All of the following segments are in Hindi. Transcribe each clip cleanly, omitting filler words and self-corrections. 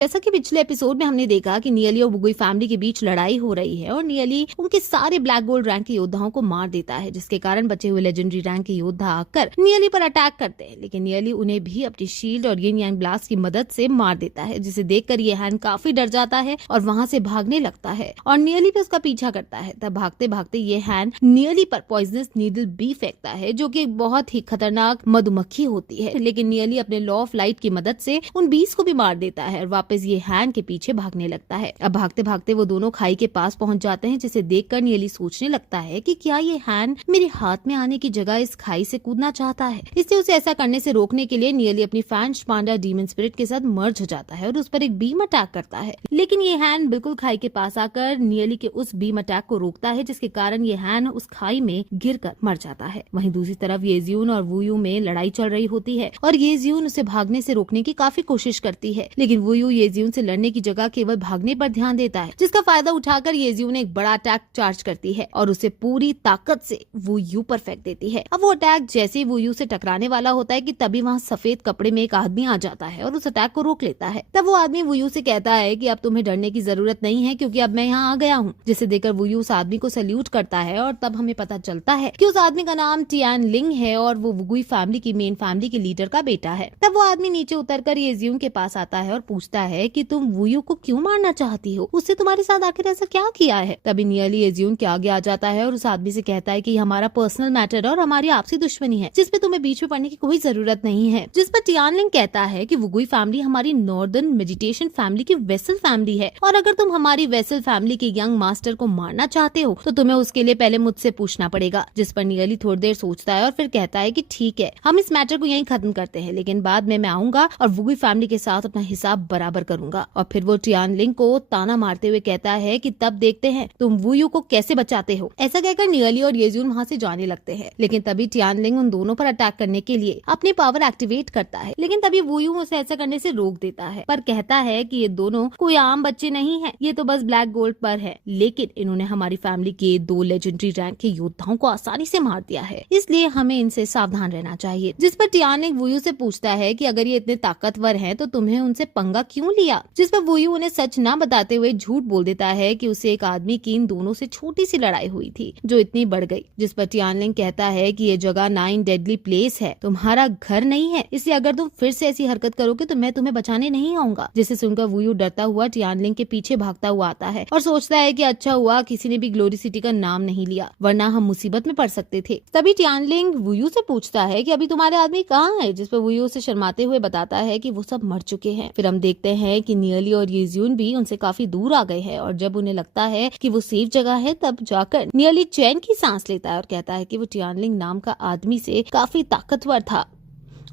जैसा कि पिछले एपिसोड में हमने देखा कि नियली और वुगुई फैमिली के बीच लड़ाई हो रही है और नियली उनके सारे ब्लैक गोल्ड रैंक के योद्धाओं को मार देता है, जिसके कारण बचे हुए लेजेंडरी रैंक के योद्धा आकर नियली पर अटैक करते हैं। लेकिन नियली उन्हें भी अपनी शील्ड और यिन यांग ब्लास्ट की मदद से मार देता है, जिसे देखकर ये हैन काफी डर जाता है और वहाँ से भागने लगता है और नियली पे उसका पीछा करता है। तब भागते भागते ये हैन नियली पर पॉइजनस नीडल बी फेंकता है, जो कि एक बहुत ही खतरनाक मधुमक्खी होती है। लेकिन नियली अपने लॉ ऑफ लाइट की मदद से उन बीस को भी मार देता है और वापस ये हैन के पीछे भागने लगता है। अब भागते भागते वो दोनों खाई के पास पहुंच जाते हैं, जिसे देखकर नियली सोचने लगता है कि क्या ये हैन मेरे हाथ में आने की जगह इस खाई से कूदना चाहता है। इसलिए उसे ऐसा करने से रोकने के लिए नियली अपनी फैंग्ड पांडा डीमन स्पिरिट के साथ मर्ज हो जाता है और उस पर एक बीम अटैक करता है। लेकिन ये हैन बिल्कुल खाई के पास आकर नियली के उस बीम अटैक को रोकता है, जिसके कारण ये हैन उस खाई में गिरकर मर जाता है। वहीं दूसरी तरफ येजियून और वुयू में लड़ाई चल रही होती है और येजियून उसे भागने से रोकने की काफी कोशिश करती है, लेकिन वुयू येजियून से लड़ने की जगह केवल भागने पर ध्यान देता है, जिसका फायदा उठाकर येजियून एक बड़ा अटैक चार्ज करती है और उसे पूरी ताकत से वुयू पर फेंक देती है। अब वो अटैक जैसे ही वुयू से टकराने वाला होता है कि तभी वहाँ सफेद कपड़े में एक आदमी आ जाता है और उस अटैक को रोक लेता है। तब वो आदमी वुयू से कहता है कि अब तुम्हें डरने की जरूरत नहीं है, क्योंकि अब मैं यहाँ आ गया हूँ, जिसे देखकर वुयू उस आदमी को सैल्यूट करता है और तब हमें पता चलता है कि उस आदमी का नाम टियान लिंग है और वो वुगुई फैमिली की मेन फैमिली के लीडर का बेटा है। तब वो आदमी नीचे उतरकर येजियून के पास आता है और पूछता है कि तुम वुयू को क्यों मारना चाहती हो, उससे तुम्हारे साथ आखिर ऐसा क्या किया है। तभी नियली येजियून के आगे आ जाता है और उस आदमी से कहता है कि हमारा पर्सनल मैटर और हमारी आपसी दुश्मनी है, जिसपे तुम्हें बीच में पड़ने की कोई जरूरत नहीं है। जिस पर टियानलिंग कहता है कि वुगुई फैमिली हमारी नॉर्दर्न मेडिटेशन फैमिली की वेसल फैमिली है और अगर तुम हमारी वेसल फैमिली के यंग मास्टर को मारना चाहते हो तो तुम्हें उसके लिए पहले मुझसे पूछना पड़ेगा। जिस पर नियली थोड़ी देर सोचता है और फिर कहता है कि ठीक है, हम इस मैटर को यहीं खत्म करते हैं, लेकिन बाद में मैं आऊंगा और वुगुई फैमिली के साथ अपना हिसाब बराबर करूंगा। और फिर वो टियानलिंग को ताना मारते हुए कहता है कि तब देखते हैं तुम वुयू को कैसे बचाते हो। ऐसा कहकर नियली और येजियून वहाँ से जाने लगते हैं, लेकिन तभी टियानलिंग उन दोनों पर अटैक करने के लिए अपनी पावर एक्टिवेट करता है, लेकिन तभी वुयू उसे ऐसा करने से रोक देता है, पर कहता है कि ये दोनों कोई आम बच्चे नहीं है, ये तो बस ब्लैक गोल्ड पर है, लेकिन इन्होंने हमारी फैमिली के 2 लेजेंडरी रैंक के योद्धाओं को आसानी से मार दिया है, इसलिए हमें इनसे सावधान रहना चाहिए। जिस पर टियानलिंग वुयू से पूछता है कि अगर ये इतने ताकतवर हैं तो तुम्हें उनसे पंगा क्यों लिया। जिस पर वुयू उन्हें सच न बताते हुए झूठ बोल देता है कि उसे एक आदमी की इन दोनों से छोटी सी लड़ाई हुई थी जो इतनी बढ़ गई। जिस पर टियानलिंग कहता है कि ये जगह 9 डेडली प्लेस है, तुम्हारा घर नहीं है, इसलिए अगर तुम फिर से ऐसी हरकत करोगे तो मैं तुम्हें बचाने नहीं आऊंगा। जिसे सुनकर वुयू डरता हुआ टियानलिंग के पीछे भागता हुआ आता है और सोचता है कि अच्छा हुआ किसी ने भी ग्लोरी सिटी का नाम नहीं लिया, वरना हम मुसीबत में पड़ सकते थे। तभी टियानलिंग वुयू से पूछता है कि अभी तुम्हारे आदमी कहाँ है। जिस पर वुयू उसे शर्माते हुए बताता है कि वो सब मर चुके हैं। फिर हम देखते हैं कि नियली और येजियून भी उनसे काफी दूर आ गए हैं और जब उन्हें लगता है कि वो सेफ जगह है तब जाकर नियली चैन की सांस लेता है और कहता है कि वो टियानलिंग नाम का आदमी से काफी ताकतवर था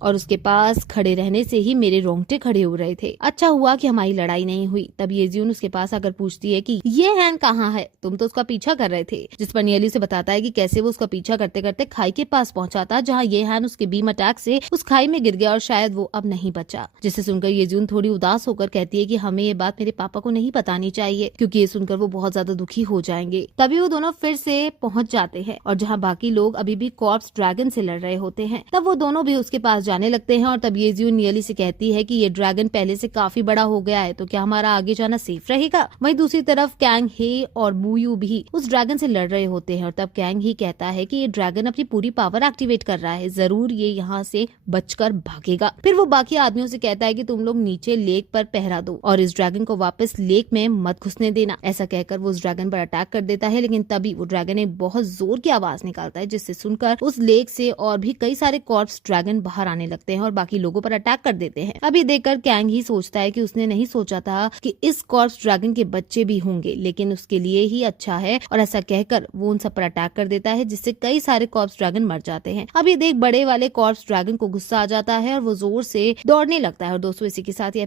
और उसके पास खड़े रहने से ही मेरे रोंगटे खड़े हो रहे थे। अच्छा हुआ कि हमारी लड़ाई नहीं हुई। तब येजियून उसके पास आकर पूछती है कि ये हैन कहाँ है, तुम तो उसका पीछा कर रहे थे। जिस पर नियली उसे बताता है कि कैसे वो उसका पीछा करते करते खाई के पास पहुंचा था, जहाँ ये हैन उसके बीम अटैक से उस खाई में गिर गया और शायद वो अब नहीं बचा। जिसे सुनकर येजियून थोड़ी उदास होकर कहती है कि हमें ये बात मेरे पापा को नहीं बतानी चाहिए, क्योंकि ये सुनकर वो बहुत ज्यादा दुखी हो जाएंगे। तभी वो दोनों फिर से पहुंच जाते हैं और जहाँ बाकी लोग अभी भी कॉर्प्स ड्रैगन से लड़ रहे होते हैं, तब वो दोनों भी उसके पास जाने लगते हैं और तब येजियून नियली से कहती है कि ये ड्रैगन पहले से काफी बड़ा हो गया है, तो क्या हमारा आगे जाना सेफ रहेगा। वहीं दूसरी तरफ कैंग हे और मुयू भी उस ड्रैगन से लड़ रहे होते हैं और तब कैंग ही कहता है कि ये ड्रैगन अपनी पूरी पावर एक्टिवेट कर रहा है, जरूर ये यहाँ से बचकर भागेगा। फिर वो बाकी आदमियों से कहता है कि तुम लोग नीचे लेक पर पहरा दो और इस ड्रैगन को वापस लेक में मत घुसने देना। ऐसा कहकर वो उस ड्रैगन पर अटैक कर देता है, लेकिन तभी वो ड्रैगन एक बहुत जोर की आवाज निकालता है, जिससे सुनकर उस लेक से और भी कई सारे कॉर्प्स ड्रैगन बाहर आने लगते हैं और बाकी लोगों पर अटैक कर देते हैं। अभी देखकर कैंग ही सोचता है कि उसने नहीं सोचा था कि इस कॉर्प्स ड्रैगन के बच्चे भी होंगे, लेकिन उसके लिए ही अच्छा है, और ऐसा कहकर वो उन सब पर अटैक कर देता है, जिससे कई सारे कॉर्प्स ड्रैगन मर जाते हैं। अभी देख बड़े वाले कॉर्प्स ड्रैगन को गुस्सा आ जाता है और वो जोर से दौड़ने लगता है। और दोस्तों, इसी के साथ ये